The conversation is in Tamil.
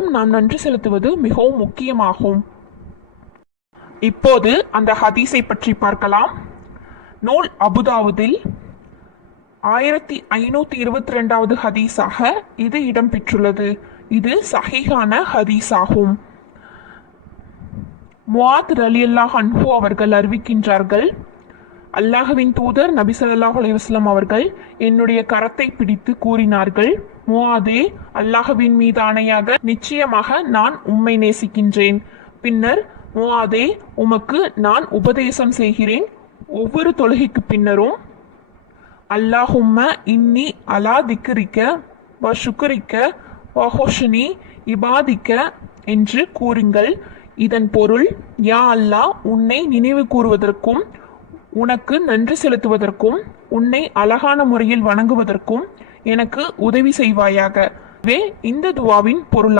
மட்டும் நாம் நன்றி செலுத்துவது மிகவும் முக்கியமாகும். இப்போது அந்த ஹதீஸை பற்றி பார்க்கலாம். நூல் அபுதாவுதில் 1522வது ஹதீஸாக இது இடம்பெற்றுள்ளது. இது சஹீஹான ஹதீஸ் ஆகும். முஆத் ரலியல்லாஹு அன்ஹு அவர்கள் அறிவிக்கின்றார்கள், அல்லாஹ்வின் தூதர் நபி ஸல்லல்லாஹு அலைஹி வஸல்லம் அவர்கள் என்னுடைய கரத்தை பிடித்து கூறினார்கள், முஆதே, அல்லாஹ்வின் மீது ஆணையாக நிச்சயமாக நான் உம்மை நேசிக்கின்றேன். பின்னர், முஆதே, உமக்கு நான் உபதேசம் செய்கிறேன். ஒவ்வொரு தொழுகைக்கு பின்னரும் அல்லாஹும்ம இன்னி அலா திக்ரிக்க வ ஷுக்ரிக்க வ ஹுஸ்னி இபாதிக்க என்று கூறுங்கள். இதன் பொருள், யா அல்லாஹ், உன்னை நினைவு கூறுவதற்கும் உனக்கு நன்றி செலுத்துவதற்கும் உன்னை அழகான முறையில் வணங்குவதற்கும் எனக்கு உதவி செய்வாயாக. இந்த துவாவின் பொருள்